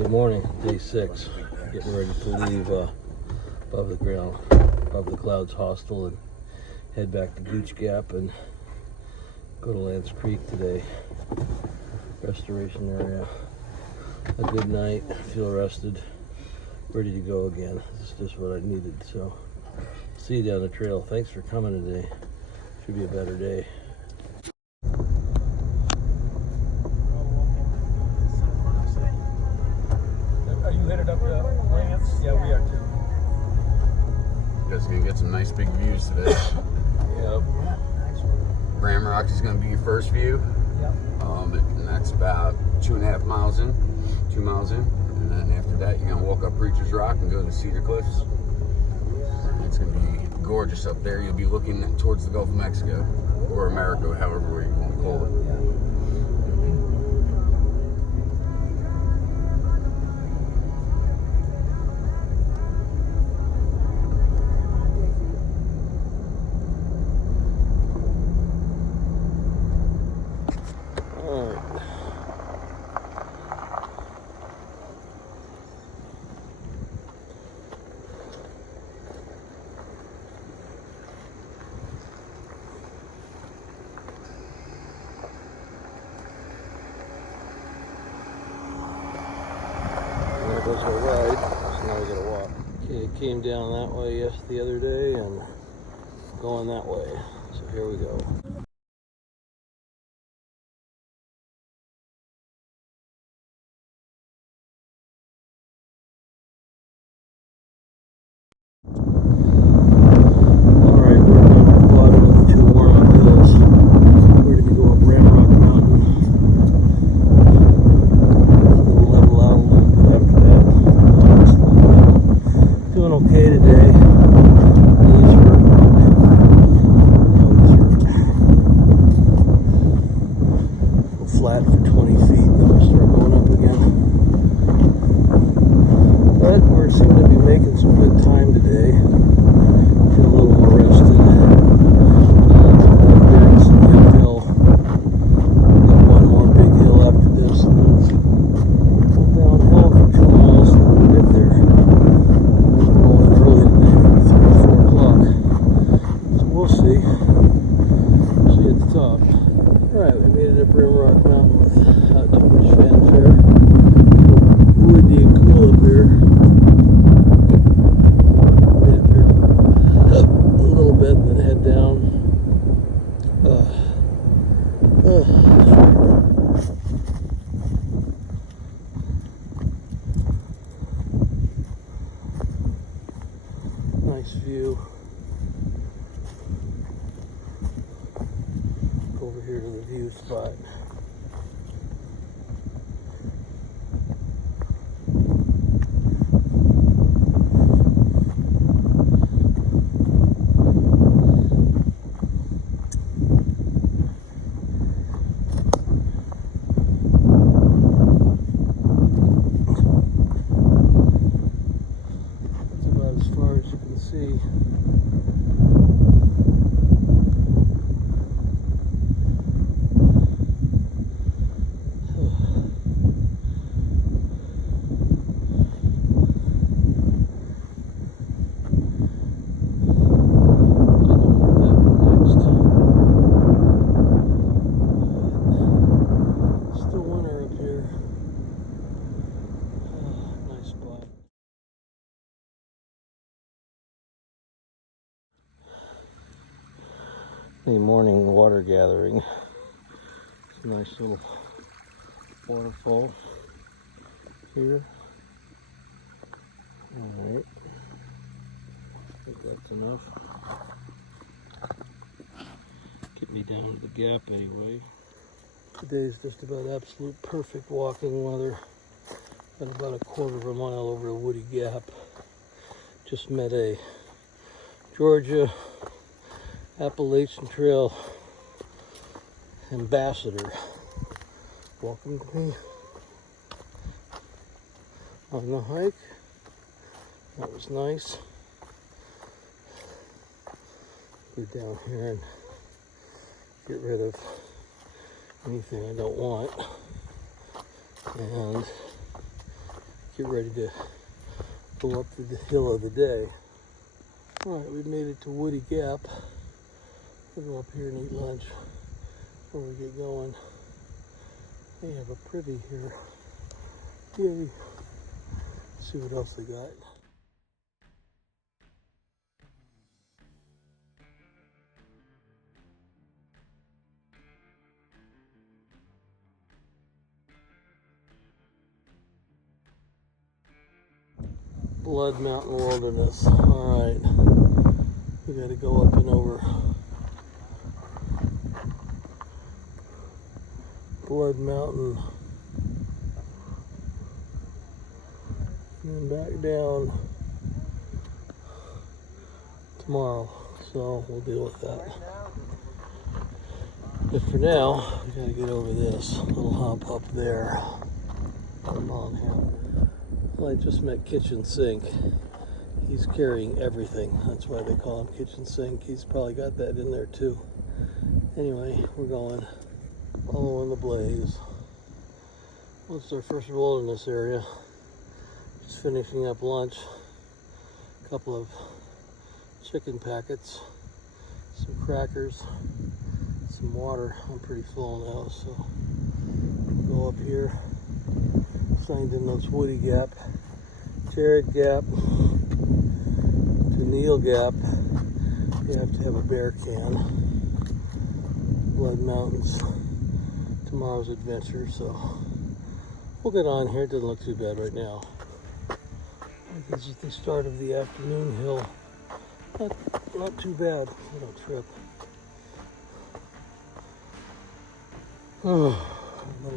Good morning, day 6. Getting ready to leave above the ground, above the clouds hostel, and head back to Gooch Gap and go to Lance Creek today. Restoration area. A good night, feel rested, ready to go again. This is just what I needed, so see you down the trail. Thanks for coming today. Should be a better day. Are you headed up to Lance? Yeah, we are too. You guys are gonna get some nice big views today. Yep. Ram Rock is gonna be your first view. Yep. And that's about 2.5 miles in, 2 miles in. And then after that, you're gonna walk up Preacher's Rock and go to Cedar Cliffs. It's gonna be gorgeous up there. You'll be looking towards the Gulf of Mexico, or America, however you want to call it. There goes our ride, so now we gotta walk. Okay, came down that way the other day and going that way. So here we go. Alright, we're at the bottom of the 2 warm-up hills. We're going to go up Ram Rock Mountain. We'll level out a little bit after that. Doing okay today. Knees hurt. Go flat for 20 feet, then we'll start going up again. But we seem to be making some good time today. Feel a little more rested. There's the uphill. Got one more big hill after this, and then go downhill for 2 miles, and we'll get there. We're rolling early today, maybe 3 or 4 o'clock. So we'll see. See you at the top. Alright, we made it up Rim Rock Mountain without too much fanfare. Woody and cool up here. Up a little bit and then head down. Nice view. Go over here to the view spot. As far as you can see. Still winter up here. Nice spot. A morning water gathering. It's a nice little waterfall here. Alright. I think that's enough. Get me down to the gap anyway. Today's just about absolute perfect walking weather. Got about a 1/4 mile over the Woody Gap. Just met a Georgia Appalachian Trail ambassador. Welcome to me on the hike. That was nice. Go down here and get rid of anything I don't want. And get ready to go up to the hill of the day. Alright, we've made it to Woody Gap. We'll go up here and eat lunch before we get going. They have a privy here. Yay. Let's see what else they got. Blood Mountain Wilderness. Alright. We gotta go up and over Blood Mountain. And then back down tomorrow. So we'll deal with that. But for now, we gotta get over this little hump up there. Come on here. Well, I just met Kitchen Sink. He's carrying everything. That's why they call him Kitchen Sink. He's probably got that in there too. Anyway, we're going following the blaze. Well, it's our first wilderness area. Just finishing up lunch. A couple of chicken packets, some crackers, some water. I'm pretty full now, so go up here. Signed in those Woody Gap, Jared Gap, to Neil Gap. You have to have a bear can. Blood Mountains, tomorrow's adventure. So we'll get on here. It doesn't look too bad right now. This is the start of the afternoon hill. Not too bad. I don't trip. A little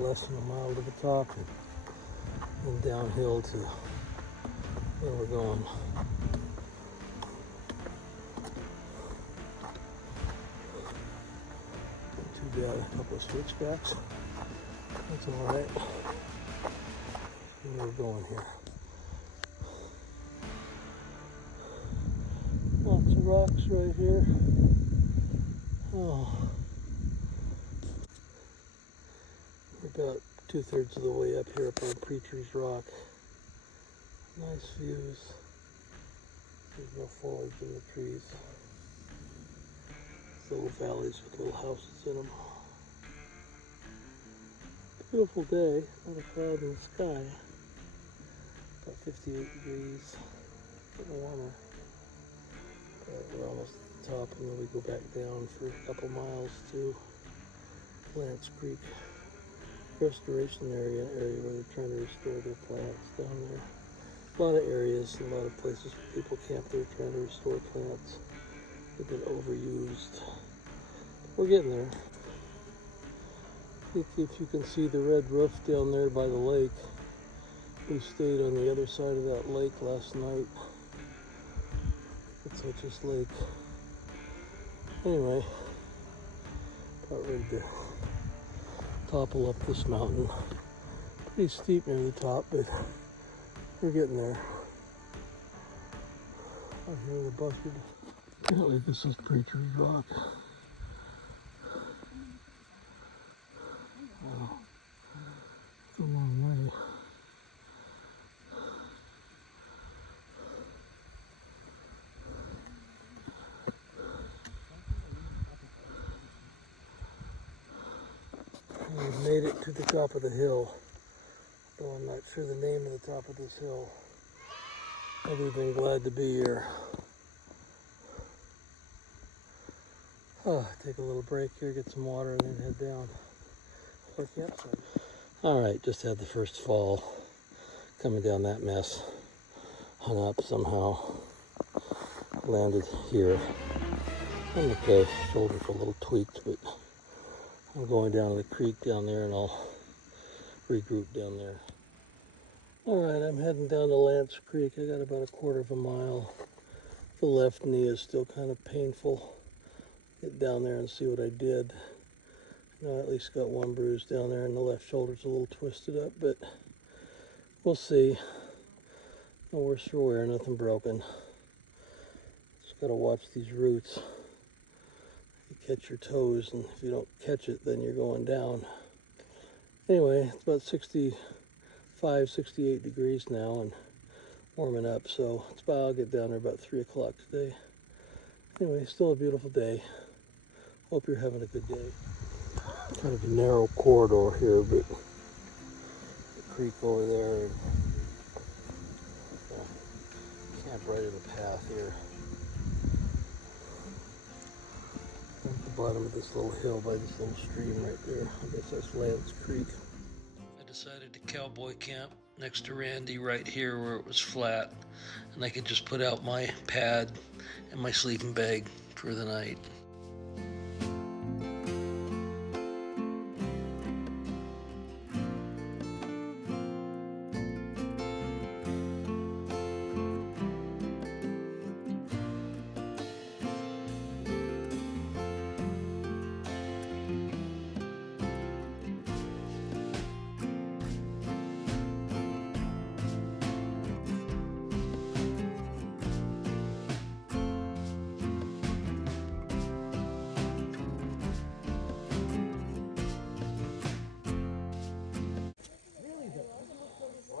less than a mile to the top. And downhill to where we're going. Not too bad, a couple of switchbacks. That's alright. Where we're going here. Lots of rocks right here. Oh. We're about 2/3 of the way up here up on Preacher's Rock. Nice views. There's no foliage in the trees. Little valleys with little houses in them. Beautiful day, not a cloud in the sky. About 58 degrees, getting warmer. But we're almost at the top, and then we go back down for a couple miles to Lance Creek restoration area where they're trying to restore their plants down there. A lot of areas, a lot of places where people camp, they're trying to restore plants. They've been overused. We're getting there. If you can see the red roof down there by the lake, we stayed on the other side of that lake last night. It's Hutch's Lake. Anyway, about ready to topple up this mountain. Pretty steep near the top, but we're getting there. Out here in the busted. Apparently this is Preacher's Rock. Wow. It's a long way. We've made it to the top of the hill, though I'm not sure the name of the top of this hill. Other than glad to be here. Take a little break here, get some water, and then head down to our campsite. Alright, just had the first fall. Coming down that mess. Hung up somehow. Landed here. I'm okay. Shoulders a little tweaked, but I'm going down to the creek down there, and I'll regroup down there. Alright, I'm heading down to Lance Creek. I got about a quarter of a mile. The left knee is still kind of painful. Get down there and see what I did. I at least got one bruise down there, and the left shoulder's a little twisted up, but we'll see. No worse for wear, nothing broken. Just gotta watch these roots. You catch your toes, and if you don't catch it, then you're going down. Anyway, it's about 60 68 degrees now and warming up, so I'll get down there about 3 o'clock today. Anyway, still a beautiful day. Hope you're having a good day. Kind of a narrow corridor here, but the creek over there, and camp right in the path here. At the bottom of this little hill by this little stream right there. I guess that's Lance Creek. I decided to cowboy camp next to Randy right here where it was flat, and I could just put out my pad and my sleeping bag for the night.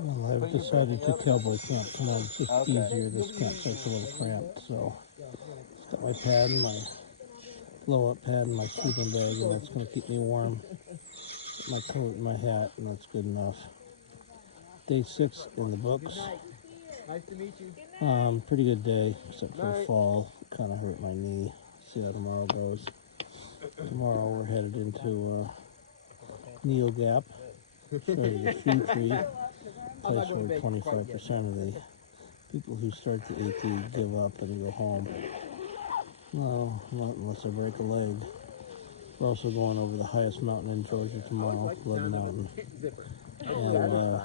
Well, I've decided to cowboy camp tonight. It's just easier. This campsite's a little cramped, so just got my pad and my blow-up pad and my sleeping bag, and that's going to keep me warm. Got my coat and my hat, and that's good enough. Day 6 in the books. Nice to meet you. Pretty good day, except for the fall. Kind of hurt my knee. See how tomorrow goes. Tomorrow we're headed into Gooch Gap. Started the food tree. Place where 25% of the people who start the AT give up and go home. No, not unless I break a leg. We're also going over the highest mountain in Georgia tomorrow, Blood Mountain. And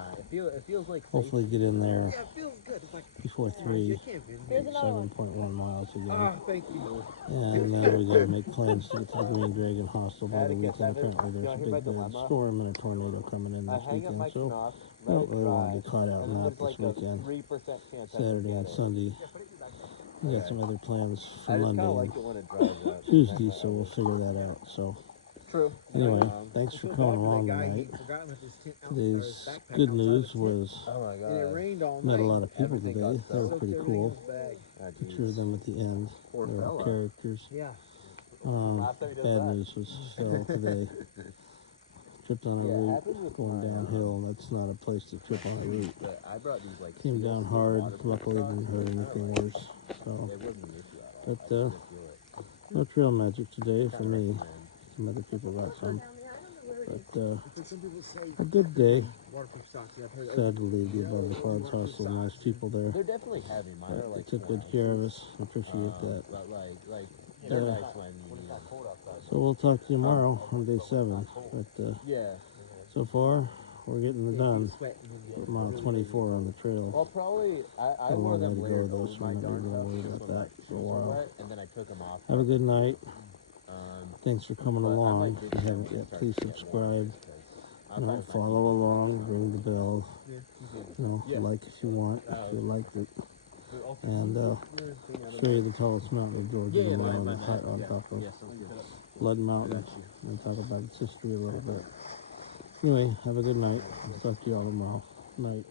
hopefully get in there before 3, 7.1 miles again. And now we gotta make plans to get to the Green Dragon Hostel by the weekend. Apparently there's a big bad storm and a tornado coming in this weekend, so I don't really want to be caught out in that this weekend. Saturday and Sunday. We got some other plans for Monday and Tuesday, so we'll figure that out. So anyway, thanks for coming along tonight. Today's good news was met a lot of people today. They were pretty cool. Picture of them at the end. They're all characters. Bad news was Phil today. Tripped on a route going downhill. That's not a place to trip on a route. Came down hard. Luckily didn't hurt anything worse. So, but no trail magic today for me. Some other people got some. But a good day. Sad to leave the Above the Clouds Hostel. Nice people there. They took good care of us. I appreciate that. So we'll talk to you tomorrow on day 7. But so far, we're getting it done. We're mile 24 on the trail. Well, probably I wore them later though, so I'm not going to worry about that for a while. And then I took them off. Have a good night. Thanks for coming along. If you haven't yet, please subscribe. Follow along, ring the bell. Like if you want, if you liked it. And show you the tallest mountain in Georgia tomorrow, on top of Blood Mountain, and talk about its history a little bit. Anyway, have a good night. I'll talk to you all tomorrow. Night.